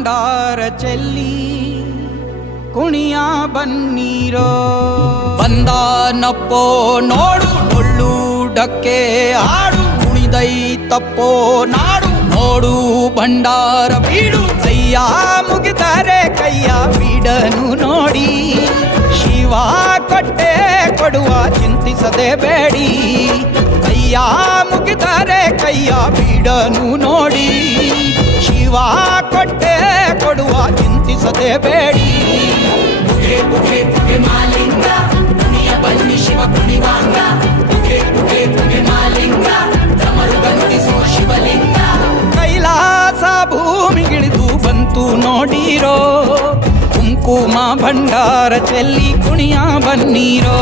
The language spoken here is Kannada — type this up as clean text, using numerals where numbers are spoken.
ಭಂಡಾರ ಚೆಲ್ಲಿ ಕುಣಿಯ ಬನ್ನೀರೋ. ಬಂದಾನಪ್ಪೋ ನೋಡು ಡೊಳ್ಳುಡಕ್ಕೆ ಹಾಡು, ಕುಣಿದೈತಪ್ಪೋ ನಾಡು ನೋಡು ಭಂಡಾರ ಬೀಡು. ಕೈಯ ಮುಗಿದರೆ ಕೈಯ ಬೀಡನು ನೋಡಿ, ಶಿವ ಕೊಟ್ಟೆ ಕೊಡುವ ಚಿಂತಿಸದೆ ಬೇಡಿ. ಕೈಯ ಮುಗಿದರೆ ಕೈಯ ಬೀಡನು ನೋಡಿ, ಶಿವ ಕೊಟ್ಟೆ ಕೊಡುವ ಚಿಂತಿಸದೆ ಬೇಡಿ. ಪುಗೆ ಪುಗೆ ಪುಗೆ ಮಾಲಿಂಗ ಕುಣಿಯ ಬನ್ನಿ ಶಿವ ಕುಣಿವಾಂಗ. ಪುಗೆ ಪುಗೆ ಪುಗೆ ಮಾಲಿಂಗ ಡಮರುಗ ನುಡಿಸೋ ಶಿವಲಿಂಗ. ಕೈಲಾಸ ಭೂಮಿಗಿಳಿದು ಬಂತು ನೋಡಿರೋ, ಕುಂಕುಮ ಭಂಡಾರ ಚೆಲ್ಲಿ ಕುಣಿಯ ಬನ್ನೀರೋ.